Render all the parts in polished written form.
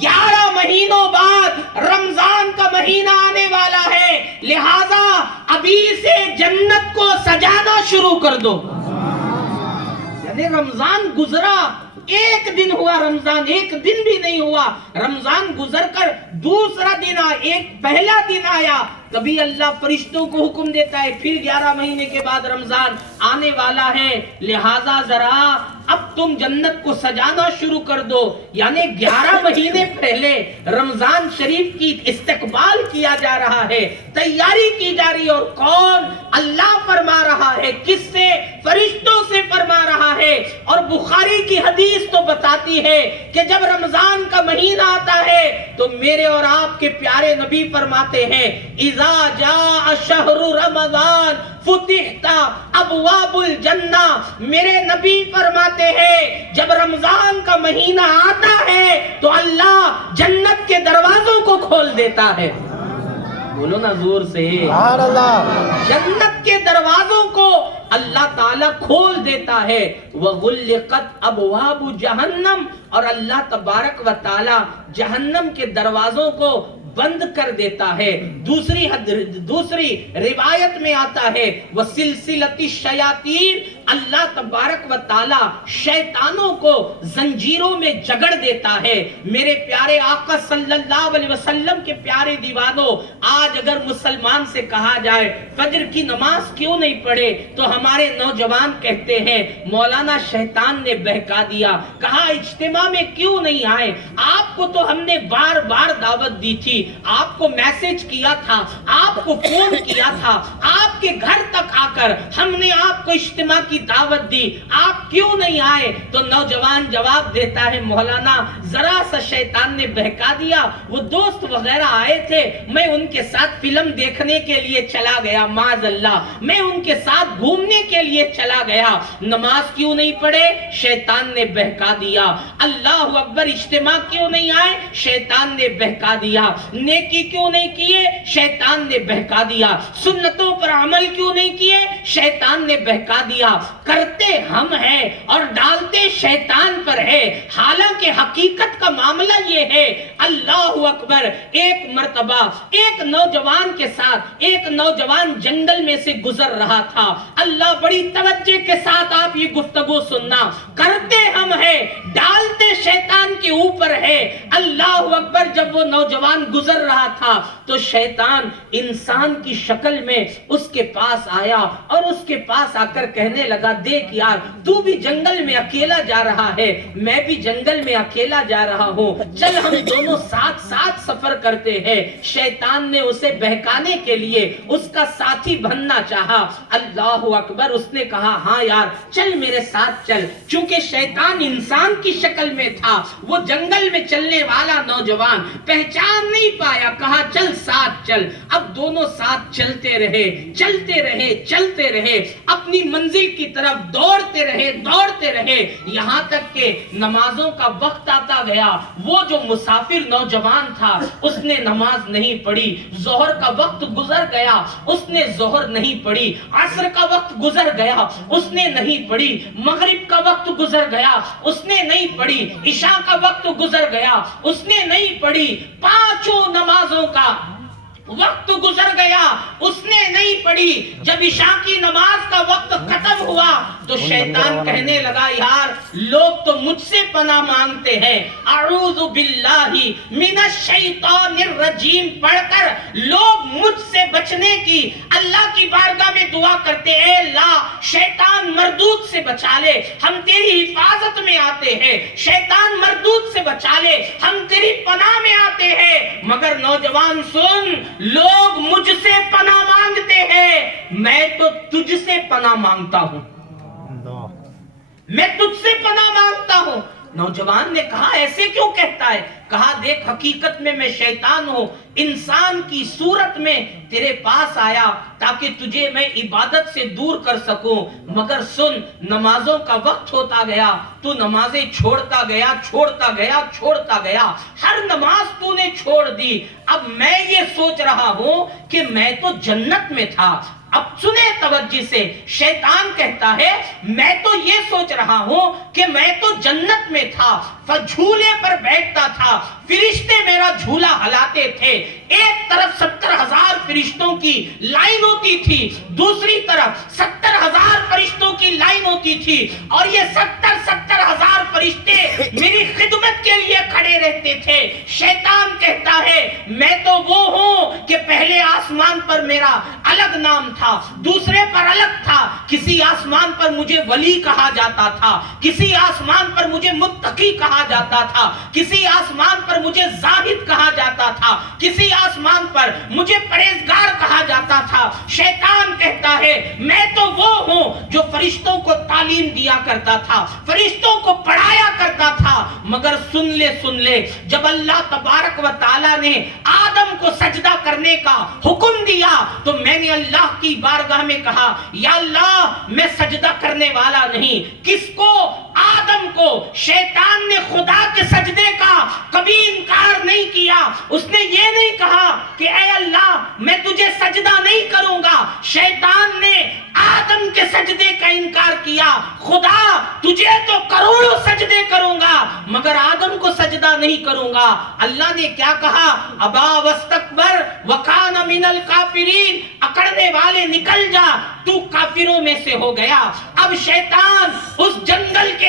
11 مہینوں بعد رمضان کا مہینہ آنے والا ہے، لہذا ابھی سے جنت کو سجانا شروع کر دو۔ یعنی رمضان گزرا، ایک دن ہوا رمضان، ایک دن بھی نہیں ہوا، رمضان گزر کر دوسرا دن آیا، ایک پہلا دن آیا، کبھی اللہ فرشتوں کو حکم دیتا ہے پھر 11 مہینے کے بعد رمضان آنے والا ہے، لہذا ذرا اب تم جنت کو سجانا شروع کر دو۔ یعنی 11 مہینے پہلے رمضان شریف کی استقبال کیا جا رہا ہے، تیاری کی جا رہی ہے، اور کون؟ اللہ فرما رہا ہے، کس سے؟ فرشتوں سے فرما رہا ہے۔ اور بخاری کی حدیث تو بتاتی ہے کہ جب رمضان کا مہینہ آتا ہے تو میرے اور آپ کے پیارے نبی فرماتے ہیں اذا جاء شہر رمضان فتحت ابواب الجنہ، میرے نبی فرماتے ہیں جب رمضان کا مہینہ آتا ہے تو اللہ جنت کے دروازوں کو کھول دیتا ہے۔ بولو نا زور سے، سبحان اللہ۔ جنت کے دروازوں کو اللہ تعالیٰ کھول دیتا ہے۔ وَغُلِّقَتْ أَبْوَابُ جَهَنَّمْ، اور اللہ تبارک و تعالیٰ جہنم کے دروازوں کو بند کر دیتا ہے۔ دوسری روایت میں آتا ہے وَسِلْسِلَةِ الشَّيَاطِينِ، اللہ تبارک و تعالیٰ شیطانوں کو زنجیروں میں جگڑ دیتا ہے۔ میرے پیارے آقا صلی اللہ علیہ وسلم کے پیارے دیوانوں، آج اگر مسلمان سے کہا جائے فجر کی نماز کیوں نہیں پڑھے تو ہمارے نوجوان کہتے ہیں مولانا شیطان نے بہکا دیا۔ کہا اجتماع میں کیوں نہیں آئے؟ آپ کو تو ہم نے بار بار دعوت دی تھی، آپ کو میسج کیا تھا، آپ کو فون کیا تھا، آپ کے گھر تک آ کر ہم نے آپ کو اجتماع کی دعوت دی، آپ کیوں نہیں آئے؟ تو نوجوان جواب دیتا ہے مولانا ذرا سا شیطان نے بہکا دیا، وہ دوست وغیرہ آئے تھے، میں ان کے ساتھ فلم دیکھنے کے لیے چلا گیا، معاذ اللہ میں ان کے ساتھ گھومنے کے لیے چلا گیا، نماز کیوں نہیں پڑھے؟ شیطان نے بہکا دیا۔ اللہ اکبر، اجتماع کیوں نہیں آئے؟ شیطان نے بہکا دیا۔ نیکی کیوں نہیں کیے؟ شیطان نے بہکا دیا۔ سنتوں پر عمل کیوں نہیں کیے؟ شیطان نے بہکا دیا۔ کرتے ہم ہیں اور ڈالتے شیطان پر ہے، حالانکہ حقیقت کا معاملہ یہ ہے۔ اللہ اکبر، ایک مرتبہ ایک نوجوان کے ساتھ ایک نوجوان جنگل میں سے گزر رہا تھا۔ اللہ بڑی توجہ کے ساتھ آپ یہ گفتگو سننا، کرتے ہم ہیں ڈالتے شیطان کے اوپر ہے۔ اللہ اکبر، جب وہ نوجوان گزر رہا تھا تو شیطان انسان کی شکل میں اس کے پاس آیا اور اس کے پاس آ کر کہنے لگا دیکھ یار، تو بھی جنگل میں اکیلا جا رہا ہے، میں بھی جنگل میں اکیلا جا رہا ہوں، چل ہم دونوں ساتھ ساتھ سفر کرتے ہیں۔ شیطان نے اسے بہکانے کے لیے اس کا ساتھی بننا چاہا۔ اللہ اکبر، اس نے کہا ہاں یار چل میرے ساتھ چل، چونکہ شیطان انسان کی شکل میں تھا، وہ جنگل میں چلنے والا نوجوان پہچان نہیں پایا، کہا چل ساتھ چل۔ اب دونوں ساتھ چلتے رہے چلتے رہے چلتے رہے، اپنی منزل کی طرف دوڑتے رہے، یہاں تک کہ نمازوں کا وقت آتا گیا۔ وہ جو مسافر نوجوان تھا اس نے نماز نہیں پڑھی، ظہر کا وقت گزر گیا اس نے ظہر نہیں پڑھی، عصر کا وقت گزر گیا اس نے نہیں پڑھی، مغرب کا وقت گزر گیا اس نے نہیں پڑھی، عشاء کا وقت گزر گیا اس نے نہیں پڑھی، پانچوں نمازوں کا وقت گزر گیا اس نے نہیں پڑھی۔ جب عشاء کی نماز کا وقت ختم ہوا تو شیطان کہنے لگا یار لوگ تو مجھ سے پناہ مانگتے ہیں، اعوذ باللہ من الشیطان الرجیم پڑھ کر لوگ مجھ سے بچنے کی اللہ کی بارگاہ میں دعا کرتے ہیں، اے اللہ شیطان مردود سے بچا لے، ہم تیری حفاظت میں آتے ہیں، شیطان مردود سے بچا لے، ہم تیری پناہ میں آتے ہیں۔ مگر نوجوان سن، لوگ مجھ سے پناہ مانگتے ہیں، میں تو تجھ سے پناہ مانگتا ہوں، میں تجھ سے پناہ مانگتا ہوں۔ نوجوان نے کہا ایسے کیوں کہتا ہے؟ کہا دیکھ حقیقت میں شیطان ہوں، انسان کی صورت میں تیرے پاس آیا تاکہ تجھے میں عبادت سے دور کر سکوں، مگر سن نمازوں کا وقت ہوتا گیا تو نمازیں چھوڑتا گیا، ہر نماز تو نے چھوڑ دی۔ اب میں یہ سوچ رہا ہوں کہ میں تو جنت میں تھا۔ اب سنے توجہ سے، شیطان کہتا ہے میں تو یہ سوچ رہا ہوں کہ میں تو جنت میں تھا، جھولے پر بیٹھتا تھا، فرشتے ہوتی تھی, دوسری طرف 70,000 فرشتوں کی لائن ہوتی تھی, اور یہ 70,000 فرشتے میری خدمت کے لیے کھڑے رہتے تھے. شیطان کہتا ہے میں تو وہ ہوں کہ پہلے آسمان پر میرا الگ نام تھا, دوسرے پر الگ تھا, کسی آسمان پر مجھے ولی کہا جاتا تھا, کسی آسمان پر مجھے متقی کہا جاتا تھا, کسی آسمان پر مجھے زاہد کہا جاتا تھا, کسی آسمان پر مجھے پرہیزگار کہا جاتا تھا. شیطان کہتا ہے میں تو وہ ہوں جو فرشتوں کو تعلیم دیا کرتا تھا, فرشتوں کو پڑھایا کرتا تھا. مگر سن لے, جب اللہ تبارک و تعالی نے آدم کو سجدہ کرنے کا حکم دیا تو میں نے اللہ کی بارگاہ میں کہا یا اللہ میں سجدہ کرنے والا نہیں. کس کو؟ آدم کو. شیطان نے خدا کے سجدے کا کبھی انکار نہیں کیا. اس نے یہ نہیں کہا کہ اے اللہ میں تجھے سجدہ نہیں کروں گا. شیطان نے آدم کے سجدے کا انکار کیا. خدا تجھے تو کروڑوں سجدے کروں گا مگر آدم کو سجدہ نہیں کروں گا. اللہ نے کیا کہا؟ ابا واستکبر وکان من الکافرین. اکڑنے والے نکل جا, تو کافروں میں سے ہو گیا. اب شیطان اس جنگل کے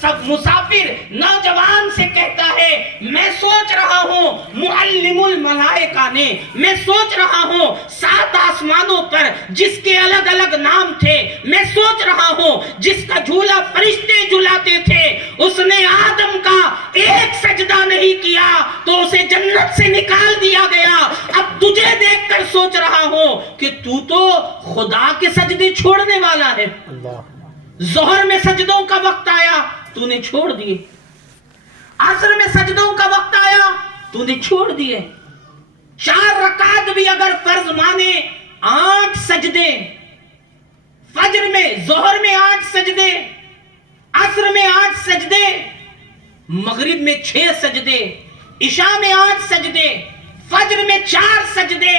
سب مسافر نوجوان سے کہتا ہے میں سوچ رہا ہوں معلم الملائکہ نے, میں سوچ رہا ہوں 7 آسمانوں پر جس کے الگ الگ نام تھے, میں سوچ رہا ہوں جس کا جھولا فرشتے جھلاتے تھے, اس نے آدم کا ایک سجدہ نہیں کیا تو اسے جنت سے نکال دیا گیا. اب تجھے دیکھ کر سوچ رہا ہوں کہ تو خدا کے سجدے چھوڑنے والا ہے. ظہر میں سجدوں کا وقت آیا تو نے چھوڑ دیے, عصر میں سجدوں کا وقت آیا تو نے چھوڑ دیے. 4 رکعت بھی اگر فرض مانے 8 سجدے, فجر میں ظہر میں 8 سجدے, عصر میں 8 سجدے, مغرب میں 6 سجدے, عشاء میں 8 سجدے, فجر میں 4 سجدے.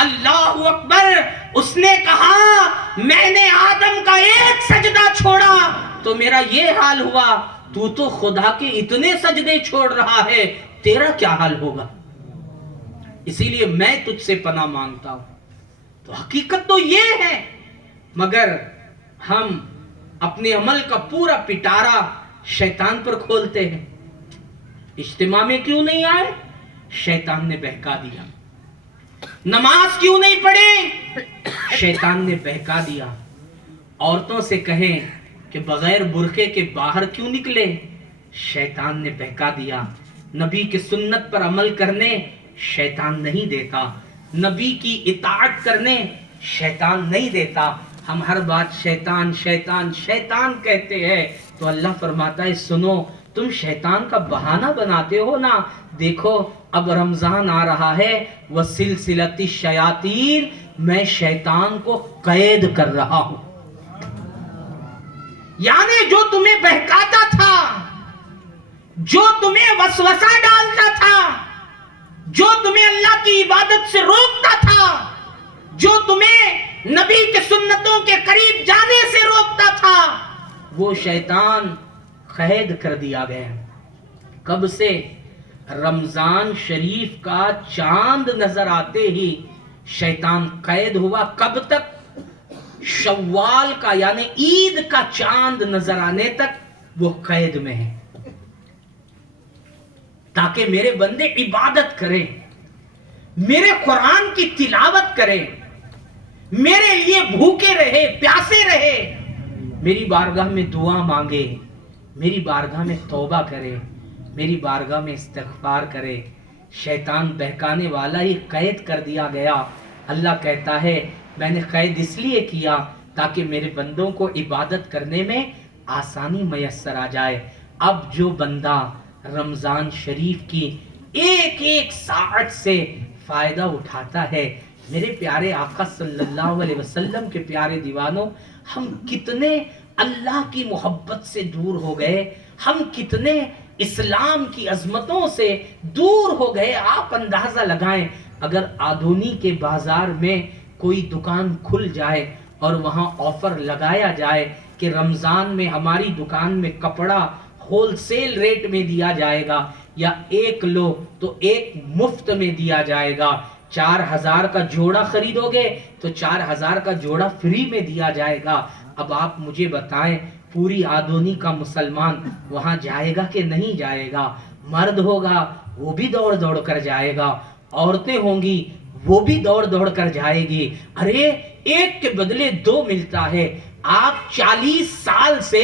اللہ اکبر. اس نے کہا میں نے آدم کا ایک سجدہ چھوڑا تو میرا یہ حال ہوا, تو خدا کے اتنے سجدے چھوڑ رہا ہے, تیرا کیا حال ہوگا؟ اسی لیے میں تجھ سے پناہ مانگتا ہوں. تو حقیقت تو یہ ہے, مگر ہم اپنے عمل کا پورا پٹارا شیطان پر کھولتے ہیں. اجتماع میں کیوں نہیں آئے؟ شیطان نے بہکا دیا. نماز کیوں نہیں پڑھے؟ شیطان نے بہکا دیا. عورتوں سے کہیں کہ بغیر برقعے کے باہر کیوں نکلے؟ شیطان نے بہکا دیا. نبی کی سنت پر عمل کرنے شیطان نہیں دیتا, نبی کی اطاعت کرنے شیطان نہیں دیتا. ہم ہر بات شیطان شیطان شیطان کہتے ہیں تو اللہ فرماتا ہے سنو, تم شیطان کا بہانہ بناتے ہو نا. دیکھو اب رمضان آ رہا ہے, وسلسلۃ الشیاطین, میں شیطان کو قید کر رہا ہوں. یعنی جو تمہیں بہکاتا تھا, جو تمہیں وسوسہ ڈالتا تھا, جو تمہیں اللہ کی عبادت سے روکتا تھا, جو تمہیں نبی کے سنتوں کے قریب جانے سے روکتا تھا, وہ شیطان قید کر دیا گیا. کب سے؟ رمضان شریف کا چاند نظر آتے ہی شیطان قید ہوا. کب تک؟ شوال کا یعنی عید کا چاند نظر آنے تک وہ قید میں ہے, تاکہ میرے بندے عبادت کریں, میرے قرآن کی تلاوت کریں, میرے لیے بھوکے رہے, پیاسے رہے, میری بارگاہ میں دعا مانگے, میری بارگاہ میں توبہ کرے, میری بارگاہ میں استغفار کرے. شیطان بہکانے والا ہی قید کر دیا گیا. اللہ کہتا ہے میں نے قید اس لیے کیا تاکہ میرے بندوں کو عبادت کرنے میں آسانی میسر آ جائے. اب جو بندہ رمضان شریف کی ایک ایک ساعت سے فائدہ اٹھاتا ہے, میرے پیارے آقا صلی اللہ علیہ وسلم کے پیارے دیوانوں, ہم کتنے اللہ کی محبت سے دور ہو گئے, ہم کتنے اسلام کی عظمتوں سے دور ہو گئے. آپ اندازہ لگائیں, اگر آدھونی کے بازار میں کوئی دکان کھل جائے اور وہاں آفر لگایا جائے کہ رمضان میں ہماری دکان میں کپڑا ہول سیل ریٹ میں دیا جائے گا, یا 1 لو تو 1 مفت میں دیا جائے گا, 4000 کا جوڑا خریدو گے تو 4000 کا جوڑا فری میں دیا جائے گا. اب آپ مجھے بتائیں پوری آدونی کا مسلمان وہاں جائے گا کہ نہیں جائے گا؟ مرد ہوگا وہ بھی دوڑ دوڑ کر جائے گا, عورتیں ہوں گی وہ بھی دوڑ دوڑ کر جائے گی. ارے ایک کے بدلے دو ملتا ہے. آپ 40 سال سے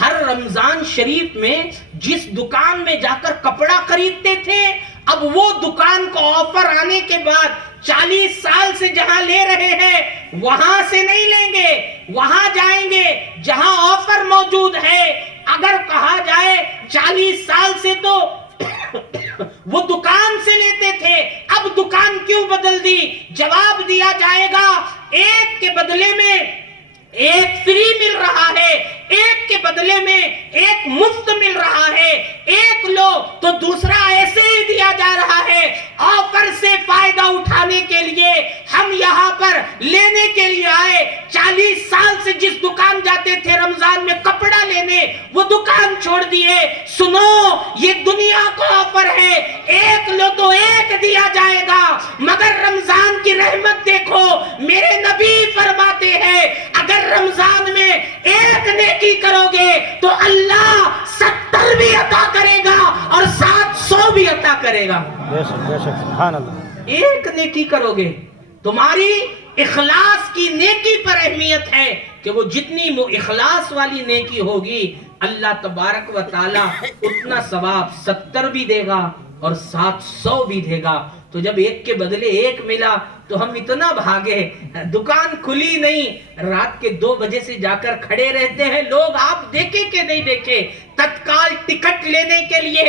ہر رمضان شریف میں جس دکان میں جا کر کپڑا خریدتے تھے, اب وہ دکان کو آفر آنے کے بعد 40 سال سے جہاں لے رہے ہیں وہاں سے نہیں لیں گے, وہاں جائیں گے جہاں آفر موجود ہے. اگر کہا جائے 40 سال سے تو وہ دکان سے لیتے تھے, اب دکان کیوں بدل دی؟ جواب دیا جائے گا ایک کے بدلے میں ایک فری مل رہا ہے, ایک کے بدلے میں ایک مفت مل رہا ہے. ایک لو تو دوسرا ایسے ہی دیا جا رہا ہے. آفر سے فائدہ اٹھانے کے لیے ہم یہاں پر لینے کے لیے آئے. 40 سال سے جس دکان جاتے تھے رمضان میں کپڑا لینے, وہ دکان چھوڑ دیے. سنو, یہ دنیا کو آفر ہے, ایک لو تو ایک دیا جائے گا. مگر رمضان کی رحمت دیکھو, میرے نبی فرماتے ہیں اگر رمضان میں ایک نیکی کرو گے تو اللہ 70 بھی عطا کرے گا اور 700 بھی عطا کرے گا. بے شک سبحان اللہ. ایک نیکی کرو گے, تمہاری اخلاص کی نیکی پر اہمیت ہے کہ وہ جتنی اخلاص والی نیکی ہوگی اللہ تبارک و تعالی اتنا ثواب 70 بھی دے گا اور 700 بھی دے گا. تو جب ایک کے بدلے ایک ملا تو ہم اتنا بھاگے, دکان کھلی نہیں, رات کے 2 بجے سے جا کر کھڑے رہتے ہیں لوگ. آپ دیکھے کہ نہیں دیکھے, تتکال ٹکٹ لینے کے لیے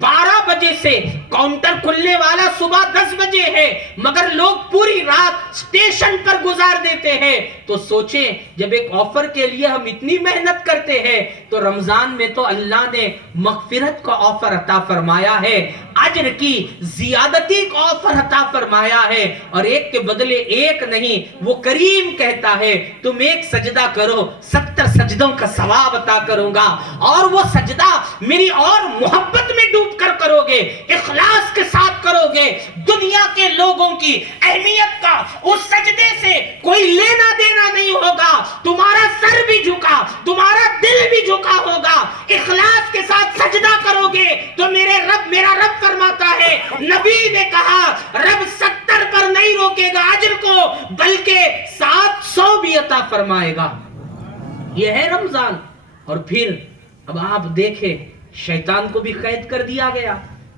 12 بجے سے کاؤنٹر کھلنے والا صبح 10 بجے ہے, مگر لوگ پوری رات اسٹیشن پر گزار دیتے ہیں. تو سوچیں جب ایک آفر کے لیے ہم اتنی محنت کرتے ہیں تو رمضان میں تو اللہ نے مغفرت کا آفر عطا فرمایا ہے, اجر کی زیادتی کا آفر عطا فرمایا ہے, اور ایک کے بدلے ایک نہیں. وہ کریم کہتا ہے تم ایک سجدہ کرو 70 سجدوں کا ثواب عطا کروں گا, اور وہ سجدہ میری اور محبت میں ڈوب کر کرو گے, اخلاص کے ساتھ کرو گے. دنیا کے لوگوں کی اہمیت کا اس سجدے سے کوئی لینا دینا نہیں ہوگا. تمہارا سر بھی جھکا, تمہارا دل بھی جھکا ہوگا. اخلاص کے ساتھ سجدہ کرو گے تو میرا رب فرماتا ہے, نبی نے کہا رب 70 پر نہیں روکے گا اجر کو, بلکہ 700 بھی عطا فرمائے گا. یہ ہے رمضان. اور پھر اب آپ دیکھیں شیطان کو بھی قید کر دیا گیا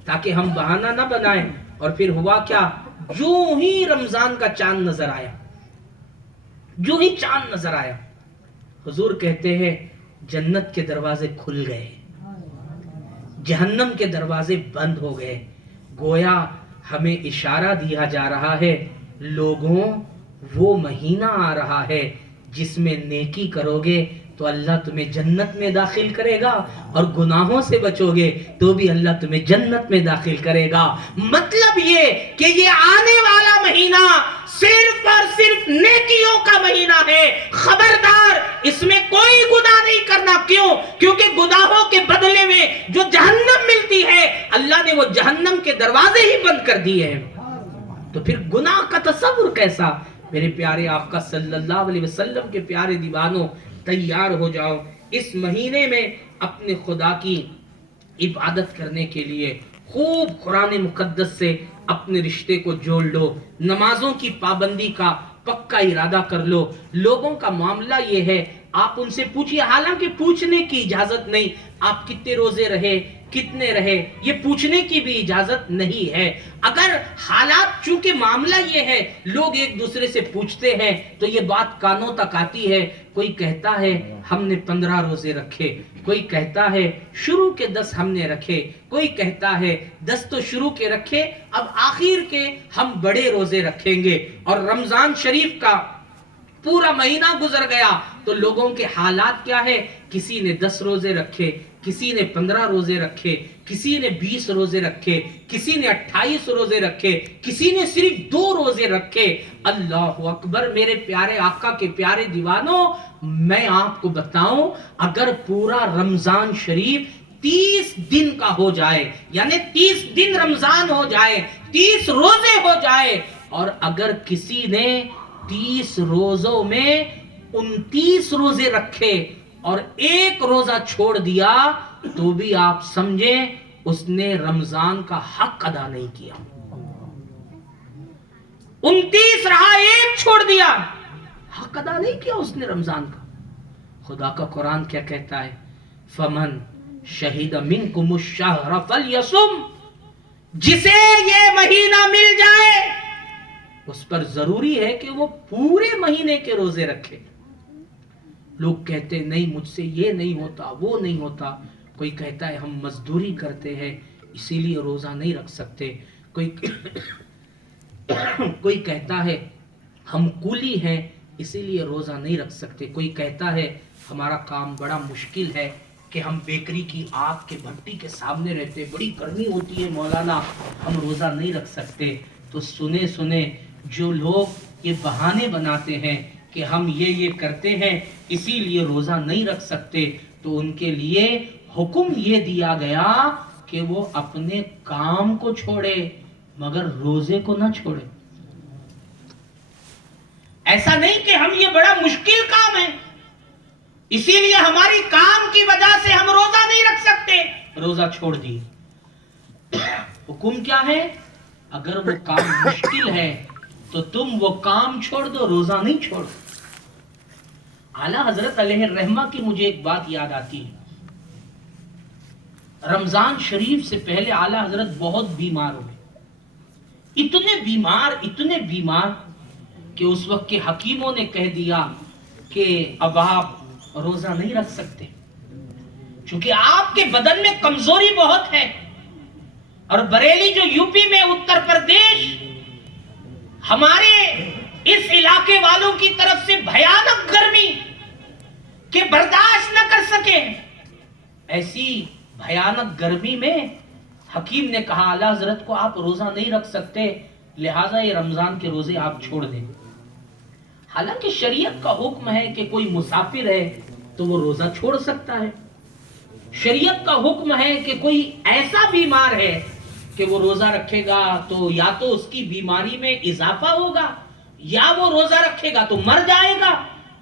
تاکہ ہم بہانہ نہ بنائیں. اور پھر ہوا کیا, جو ہی رمضان کا چاند نظر آیا, جو ہی چاند نظر آیا, حضور کہتے ہیں جنت کے دروازے کھل گئے, جہنم کے دروازے بند ہو گئے. گویا ہمیں اشارہ دیا جا رہا ہے لوگوں وہ مہینہ آ رہا ہے جس میں نیکی کرو گے تو اللہ تمہیں جنت میں داخل کرے گا, اور گناہوں سے بچو گے تو بھی اللہ تمہیں جنت میں داخل کرے گا. مطلب یہ کہ یہ آنے والا مہینہ صرف اور صرف نیکیوں کا مہینہ ہے. خبردار, اس میں کوئی گناہ نہیں کرنا. کیوں؟ کیونکہ گناہوں کے بدلے میں جو جہنم ملتی ہے اللہ نے وہ جہنم کے دروازے ہی بند کر دیے ہیں. تو پھر گناہ کا تصور کیسا؟ میرے پیارے آقا صلی اللہ علیہ وسلم کے پیارے دیوانوں, تیار ہو جاؤ اس مہینے میں اپنے خدا کی عبادت کرنے کے لیے. خوب قرآن مقدس سے اپنے رشتے کو جوڑ لو, نمازوں کی پابندی کا پکا ارادہ کر لو. لوگوں کا معاملہ یہ ہے, آپ ان سے پوچھئے, حالانکہ پوچھنے کی اجازت نہیں, آپ کتنے روزے رہے, کتنے رہے, یہ پوچھنے کی بھی اجازت نہیں ہے. اگر حالات چونکہ معاملہ یہ ہے لوگ ایک دوسرے سے پوچھتے ہیں تو یہ بات کانوں تک آتی ہے. کوئی کہتا ہے ہم نے 15 روزے رکھے, کوئی کہتا ہے شروع کے 10 ہم نے رکھے, کوئی کہتا ہے 10 تو شروع کے رکھے, اب آخر کے ہم بڑے روزے رکھیں گے. اور رمضان شریف کا پورا مہینہ گزر گیا تو لوگوں کے حالات کیا ہے, کسی نے 10 روزے رکھے, کسی نے 15 روزے رکھے, کسی نے 20 روزے رکھے, کسی نے 28 روزے رکھے, کسی نے صرف 2 روزے رکھے. اللہ اکبر. میرے پیارے آقا کے پیارے دیوانوں, میں آپ کو بتاؤں اگر پورا رمضان شریف 30 دن کا ہو جائے, یعنی 30 دن رمضان ہو جائے, 30 روزے ہو جائے, اور اگر کسی نے 30 روزوں میں 29 روزے رکھے اور ایک روزہ چھوڑ دیا تو بھی آپ سمجھیں اس نے رمضان کا حق ادا نہیں کیا. 29 رہا، ایک چھوڑ دیا، حق ادا نہیں کیا اس نے رمضان کا. خدا کا قرآن کیا کہتا ہے؟ فمن شہید منکم الشہر فلیصم، جسے یہ مہینہ مل جائے اس پر ضروری ہے کہ وہ پورے مہینے کے روزے رکھے. لوگ کہتے نہیں مجھ سے یہ نہیں ہوتا، وہ نہیں ہوتا. کوئی کہتا ہے ہم مزدوری کرتے ہیں اسی لیے روزہ نہیں رکھ سکتے. کوئی کہتا ہے ہم کولی ہیں اسی لیے روزہ نہیں رکھ سکتے. کوئی کہتا ہے ہمارا کام بڑا مشکل ہے کہ ہم بیکری کی آگ کے بھٹی کے سامنے رہتے، بڑی گرمی ہوتی ہے مولانا، ہم روزہ نہیں رکھ سکتے. تو سنے جو لوگ یہ بہانے بناتے ہیں کہ ہم یہ کرتے ہیں اسی لیے روزہ نہیں رکھ سکتے، تو ان کے لیے حکم یہ دیا گیا کہ وہ اپنے کام کو چھوڑے مگر روزے کو نہ چھوڑے. ایسا نہیں کہ ہم یہ بڑا مشکل کام ہے اسی لیے ہماری کام کی وجہ سے ہم روزہ نہیں رکھ سکتے، روزہ چھوڑ دیے. حکم کیا ہے؟ اگر وہ کام مشکل ہے تو تم وہ کام چھوڑ دو، روزہ نہیں چھوڑ. اعلیٰ حضرت علیہ الرحمہ کی مجھے ایک بات یاد آتی ہے. رمضان شریف سے پہلے اعلیٰ حضرت بہت بیمار ہوئے، اتنے بیمار کہ اس وقت کے حکیموں نے کہہ دیا کہ اب آپ روزہ نہیں رکھ سکتے چونکہ آپ کے بدن میں کمزوری بہت ہے. اور بریلی جو یو پی میں، اتر پردیش، ہمارے اس علاقے والوں کی طرف سے بھیانک گرمی کہ برداشت نہ کر سکے. ایسی بھیانک گرمی میں حکیم نے کہا اعلیٰ حضرت کو آپ روزہ نہیں رکھ سکتے، لہٰذا یہ رمضان کے روزے آپ چھوڑ دیں. حالانکہ شریعت کا حکم ہے کہ کوئی مسافر ہے تو وہ روزہ چھوڑ سکتا ہے. شریعت کا حکم ہے کہ کوئی ایسا بیمار ہے کہ وہ روزہ رکھے گا تو یا تو اس کی بیماری میں اضافہ ہوگا یا وہ روزہ رکھے گا تو مر جائے گا.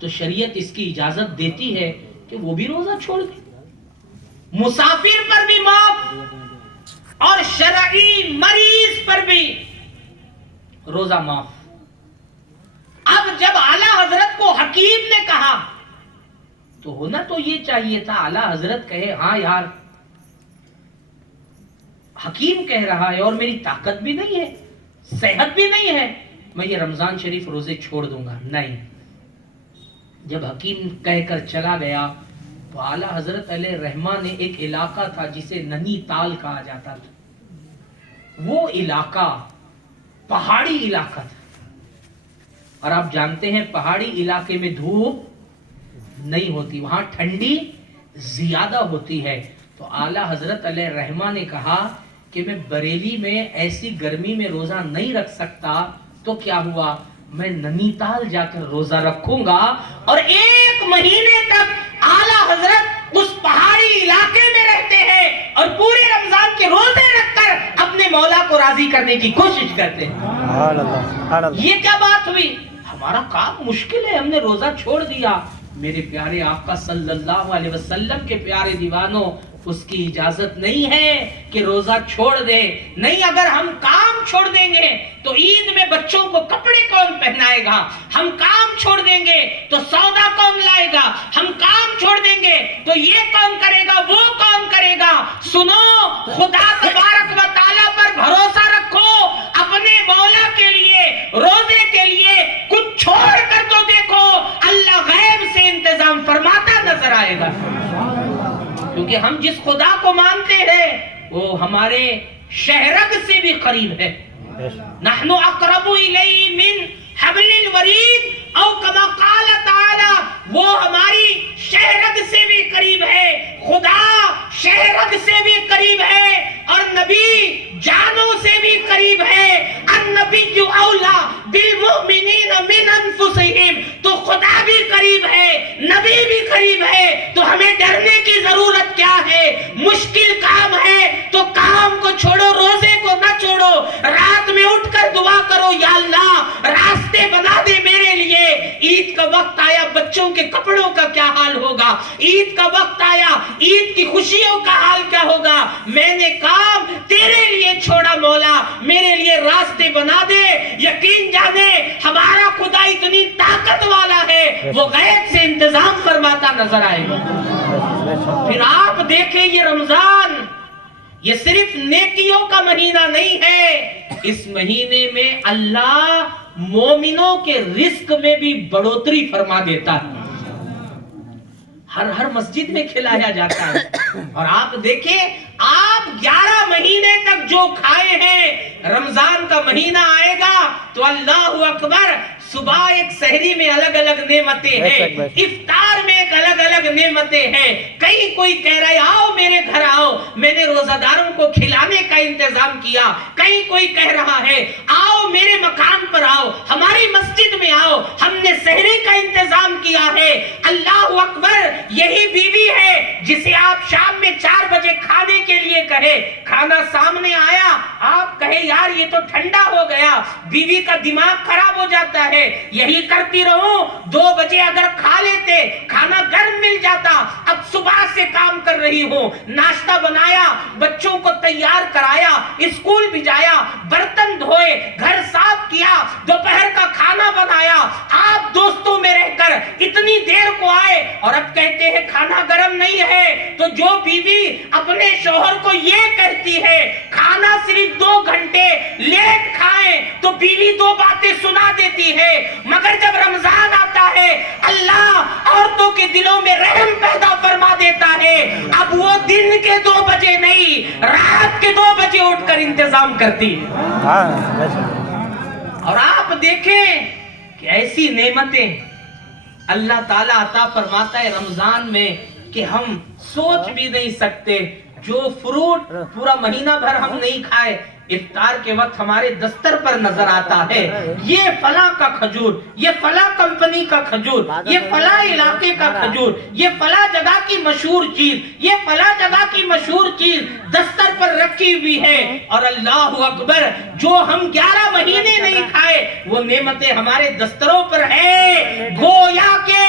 تو شریعت اس کی اجازت دیتی ہے کہ وہ بھی روزہ چھوڑ دے. مسافر پر بھی معاف اور شرعی مریض پر بھی روزہ معاف. اب جب اعلیٰ حضرت کو حکیم نے کہا تو ہونا تو یہ چاہیے تھا اعلیٰ حضرت کہے ہاں یار حکیم کہہ رہا ہے اور میری طاقت بھی نہیں ہے، صحت بھی نہیں ہے، میں یہ رمضان شریف روزے چھوڑ دوں گا. نہیں، جب حکیم کہہ کر چلا گیا تو اعلیٰ حضرت علیہ رحمہ نے ایک علاقہ تھا جسے ننی تال کہا جاتا تھا. وہ علاقہ پہاڑی علاقہ تھا اور آپ جانتے ہیں پہاڑی علاقے میں دھوپ نہیں ہوتی، وہاں ٹھنڈی زیادہ ہوتی ہے. تو اعلیٰ حضرت علیہ رحمہ نے کہا کہ میں بریلی میں ایسی گرمی میں روزہ نہیں رکھ سکتا، تو کیا ہوا میں ننی تال جا کر روزہ رکھوں گا. اور 1 مہینے تک اعلیٰ حضرت اس پہاڑی علاقے میں رہتے ہیں اور پورے رمضان کے روزے رکھ کر اپنے مولا کو راضی کرنے کی کوشش کرتے ہیں. یہ کیا بات ہوئی؟ ہمارا کام مشکل ہے، ہم نے روزہ چھوڑ دیا. میرے پیارے آقا صلی اللہ علیہ وسلم کے پیارے دیوانوں، اس کی اجازت نہیں ہے کہ روزہ چھوڑ دے. نہیں، اگر ہم کام چھوڑ دیں گے تو عید میں بچوں کو کپڑے کون پہنائے گا؟ ہم کام چھوڑ دیں گے تو سودا کون لائے گا؟ ہم کام چھوڑ دیں گے تو یہ کون کرے گا، وہ کون کرے گا؟ سنو، خدا تبارک و تعالیٰ پر بھروسہ رکھو. اپنے مولا کے لیے، روزے کے لیے کچھ چھوڑ کر تو دیکھو، اللہ غیب سے انتظام فرماتا نظر آئے گا. کیونکہ ہم جس خدا کو مانتے ہیں وہ ہمارے شہرگ سے بھی قریب ہے. نحن اقرب الیہ من حبل الورید، او کما قال تعالی، وہ ہماری شہرگ سے بھی قریب ہے. خدا شہرگ سے بھی قریب ہے اور نبی جانوں سے بھی قریب ہے. النبی اولا بالمؤمنین من انفسہم، تو خدا بھی قریب ہے، نبی بھی قریب ہے. تو ہمیں ڈرنے کی ضرورت کیا ہے؟ مشکل کام ہے تو کام کو چھوڑو، روزے کو نہ چھوڑو. رات میں اٹھ کر دعا کرو، یا اللہ کا وقت آیا، عید کی خوشیوں کا حال کیا ہوگا؟ میں نے کام تیرے لیے چھوڑا مولا، میرے لیے راستے بنا دے۔ یقین جانے ہمارا خدا اتنی طاقت والا ہے، وہ غیب سے انتظام فرماتا نظر آئے گا۔ پھر آپ دیکھیں یہ رمضان یہ صرف نیکیوں کا مہینہ نہیں ہے، اس مہینے میں اللہ مومنوں کے رزق میں بھی بڑھوتری فرما دیتا ہے۔ ہر مسجد میں کھلایا جاتا ہے، اور آپ دیکھیں آپ 11 مہینے تک جو کھائے ہیں، رمضان کا مہینہ آئے گا تو اللہ اکبر، صبح ایک سحری میں الگ الگ نعمتیں ہیں، افطار میں ایک الگ الگ نعمتیں ہیں۔ کہیں کوئی کہہ رہا ہے آؤ میرے گھر آؤ، میں نے روزہ داروں کو کھلانے کا انتظام کیا۔ کہیں کوئی کہہ رہا ہے آؤ میرے مکان پر آؤ، ہماری مسجد میں آؤ، ہم نے سحری کا انتظام کیا ہے۔ اللہ اکبر، یہی بیوی ہے جسے آپ شام میں 4 بجے کھانے کے لیے کہے، کھانا سامنے آیا، آپ کہے یار یہ تو ٹھنڈا ہو گیا، بیوی کا دماغ خراب ہو جاتا ہے۔ یہی کرتی رہوں، 2 بجے اگر کھا لیتے، کھانا گرم مل جاتا۔ اب صبح سے کام کر رہی ہوں، ناشتہ بنایا، بچوں کو تیار کرایا، اسکول بھیجایا، برتن دھوئے، گھر صاف کیا، دوپہر کا کھانا بنایا، آپ دوستوں میں رہ کر اتنی دیر کو آئے اور اب کہتے ہیں کھانا گرم نہیں ہے۔ تو جو بیوی اپنے شوہر کو یہ کہتی ہے کھانا صرف 2 گھنٹے لیٹ کھائیں، تو بیوی 2 باتیں سنا دیتی ہے، مگر جب رمضان آتا ہے اللہ عورتوں کے دلوں میں رحم پیدا فرما دیتا ہے۔ اب وہ دن کے 2 بجے نہیں، رات کے 2 بجے اٹھ کر انتظام کرتی ہے۔ اور آپ دیکھیں کہ ایسی نعمتیں اللہ تعالیٰ عطا فرماتا ہے رمضان میں کہ ہم سوچ بھی نہیں سکتے۔ جو فروٹ پورا مہینہ بھر ہم نہیں کھائے، افطار کے وقت ہمارے دستر پر نظر آتا ہے، یہ فلاں کا کھجور، یہ فلاں کمپنی کا کھجور، یہ فلاں علاقے کا کھجور، یہ فلاں جگہ کی مشہور چیز، یہ فلاں جگہ کی مشہور چیز دستر پر رکھی ہوئی ہے۔ اور اللہ اکبر، جو ہم 11 مہینے نہیں کھائے وہ نعمتیں ہمارے دستروں پر ہے۔ گویا کہ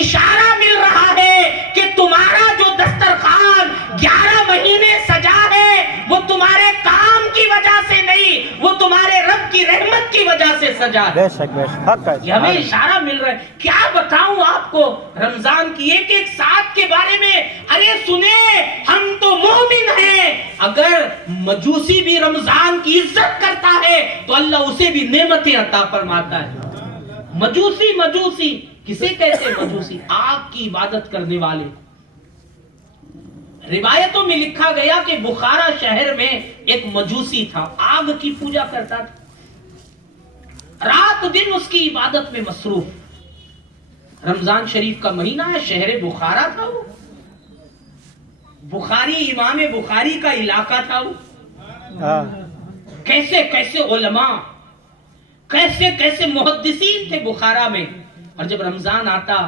اشارہ مل رہا ہے کہ تمہارا جو دسترخوان 11 مہینے سجا ہے وہ تمہارے کام کی وجہ سے نہیں، وہ تمہارے رب کی رحمت کی وجہ سے سجا ہے۔ یہ ہمیں اشارہ مل رہا ہے۔ کیا بتاؤں آپ کو رمضان کی ایک ایک ساتھ کے بارے میں؟ ارے سنیں، ہم تو مومن ہیں۔ اگر مجوسی بھی رمضان کی عزت کرتا ہے تو اللہ اسے بھی نعمتیں عطا فرماتا ہے۔ مجوسی کسے کہتے ہیں؟ مجوسی آگ کی عبادت کرنے والے۔ روایتوں میں لکھا گیا کہ بخارا شہر میں ایک مجوسی تھا، آگ کی پوجا کرتا تھا، رات دن اس کی عبادت میں مصروف۔ رمضان شریف کا مہینہ ہے، شہر بخارا تھا وہ، بخاری امام بخاری کا علاقہ تھا وہ۔ کیسے کیسے علماء، کیسے کیسے محدثین تھے بخارا میں۔ اور جب رمضان آتا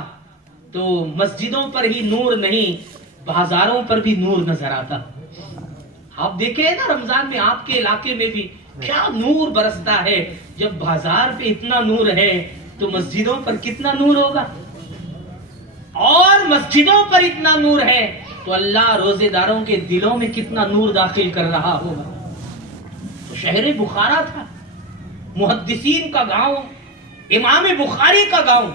تو مسجدوں پر ہی نور نہیں، بازاروں پر بھی نور نظر آتا۔ آپ دیکھیں نا رمضان میں آپ کے علاقے میں بھی کیا نور برستا ہے۔ جب بازار پہ اتنا نور ہے تو مسجدوں پر کتنا نور ہوگا، اور مسجدوں پر اتنا نور ہے تو اللہ روزے داروں کے دلوں میں کتنا نور داخل کر رہا ہوگا۔ تو شہر بخارا تھا، محدثین کا گاؤں، امام بخاری کا گاؤں۔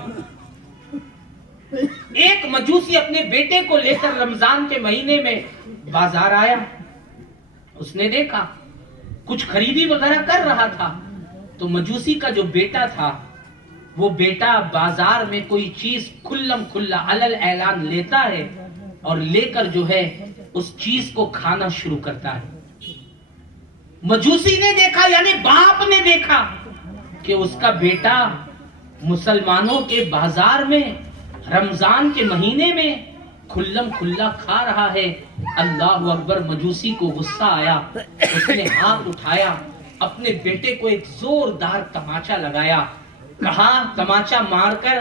ایک مجوسی اپنے بیٹے کو لے کر رمضان کے مہینے میں بازار آیا، اس نے دیکھا کچھ خریدی وغیرہ کر رہا تھا، تو مجوسی کا جو بیٹا تھا وہ بیٹا بازار میں کوئی چیز کھلم کھلا علل اعلان لیتا ہے اور لے کر جو ہے اس چیز کو کھانا شروع کرتا ہے۔ مجوسی نے دیکھا، یعنی باپ نے دیکھا کہ اس کا بیٹا مسلمانوں کے بازار میں رمضان کے مہینے میں کھلم کھلا کھا رہا ہے۔ اللہ اکبر، مجوسی کو غصہ آیا، اس نے ہاتھ اٹھایا، اپنے بیٹے کو ایک زوردار تماچا لگایا، کہا تماچا مار کر،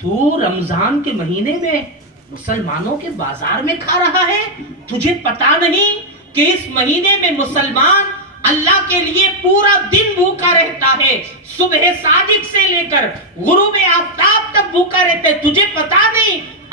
تو رمضان کے مہینے میں مسلمانوں کے بازار میں کھا رہا ہے؟ تجھے پتا نہیں کہ اس مہینے میں مسلمان اللہ کے لیے پورا دن بھوکا رہتا ہے، صبح صادق سے لے کر غروب آفتاب تک بھوکا رہتا ہے؟ تجھے پتا نہیں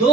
2